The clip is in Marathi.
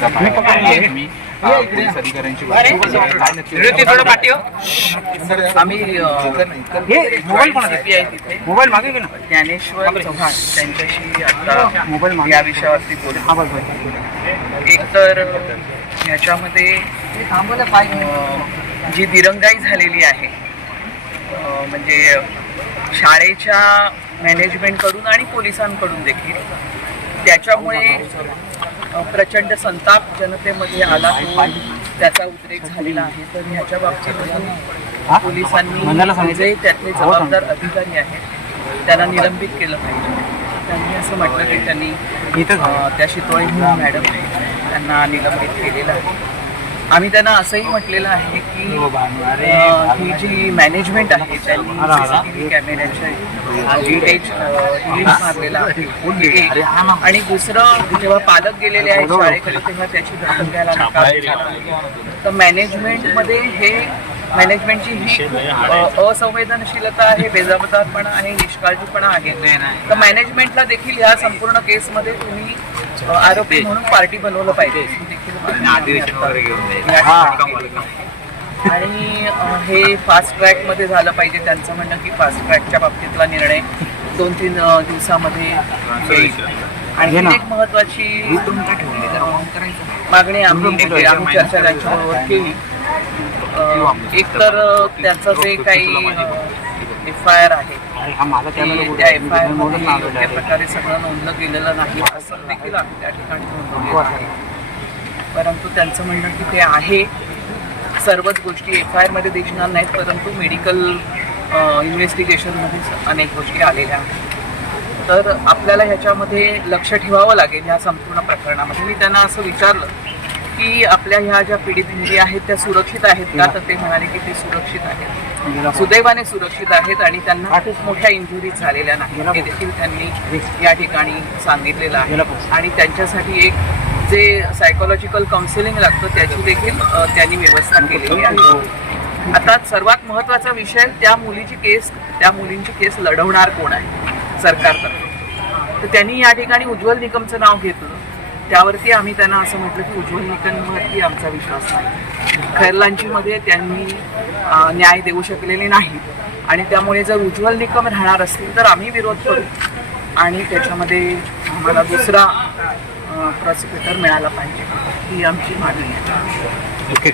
मी पोलीस अधिकाऱ्यांची आम्ही मोबाईल मागे की ना ज्ञानेश्वर चव्हाण त्यांच्याशी आता मोबाईल मागे या विषयावरती बोलू एक तर ह्याच्यामध्ये जी दिरंगाई झालेली आहे म्हणजे शाळेच्या मॅनेजमेंटकडून आणि पोलिसांकडून देखील त्याच्यामुळे प्रचंड संताप जनतेमध्ये आला त्याचा उद्रेक झालेला आहे. तर ह्याच्या बाबतीत पोलिसांनी? जे त्यातले जबाबदार अधिकारी आहेत त्यांना निलंबित केलं पाहिजे. त्यांनी असं म्हटलं की त्यांनी त्या शितोळे मॅडम त्यांना निलंबित केलेलं आहे. आम्ही त्यांना असंही म्हटलेलं आहे की अं, ही जी मॅनेजमेंट आहे त्यांनी सीसीटीव्ही कॅमेऱ्याच्या डिटेज डिलीट मारलेला आहे एक. आणि दुसरं जेव्हा पालक गेलेले आहेत शाळेकडे तेव्हा त्याची दखल घ्यायला नकार दिला आहे. तर मॅनेजमेंटमध्ये हे मॅनेजमेंटची ही खूप अ, असंवेदनशीलता आहे बेजबाबदारपणा आहे निष्काळजीपणा आहे. तर मॅनेजमेंटला देखील ह्या संपूर्ण केसमध्ये तुम्ही आरोपी म्हणून पार्टी बनवलं पाहिजे. आणि हे. फास्ट ट्रॅकमध्ये झालं पाहिजे त्यांचं म्हणणं की फास्ट ट्रॅकच्या बाबतीतला निर्णय दोन तीन दिवसामध्ये आणि. एक महत्वाची मागणी आम्ही केली, आम्ही चर्चा त्यांच्याबरोबर केली. एक तर त्याचं जे काही एफ आय आर आहे. हा की त्या? एफ आय आरमध्ये योग्य. प्रकारे सगळं नोंदलं गेलेलं नाही असं देखील आम्ही त्या ठिकाणी नोंदवलेलं आहे. परंतु त्यांचं म्हणणं की ते आहे. सर्वच गोष्टी एफ आय आरमध्ये दिसणार नाहीत परंतु मेडिकल इन्व्हेस्टिगेशनमध्ये अनेक गोष्टी आलेल्या आहेत. तर आपल्याला ह्याच्यामध्ये लक्ष ठेवावं लागेल ह्या संपूर्ण प्रकरणामध्ये. मी त्यांना असं विचारलं की आपल्या ह्या ज्या पीडित मुली आहेत त्या सुरक्षित आहेत का? तर ते म्हणाले की ते सुरक्षित आहेत. सुदैवाने सुरक्षित आहेत आणि त्यांना खूप मोठ्या इंजुरीज झालेल्या नाही. हे देखील त्यांनी या ठिकाणी सांगितलेलं आहे. आणि त्यांच्यासाठी एक जे सायकोलॉजिकल काउन्सिलिंग लागतं त्याची देखील त्यांनी व्यवस्था केलेली आहे. आता सर्वात महत्त्वाचा विषय त्या मुलीची केस त्या मुलींची केस लढवणार कोण आहे? सरकारतर्फे तर त्यांनी या ठिकाणी उज्ज्वल निकमचं नाव घेतलं. त्यावरती आम्ही त्यांना असं म्हटलं की उज्ज्वल निकनवरती आमचा विश्वास नाही. खैरलांचीमध्ये त्यांनी न्याय देऊ शकलेले नाही. आणि त्यामुळे जर उज्ज्वल निकम राहणार असतील तर आम्ही विरोध करू. आणि त्याच्यामध्ये आम्हाला दुसरा प्रॉसिक्युटर मिळाला पाहिजे. ही आमची मागणी आहे. ओके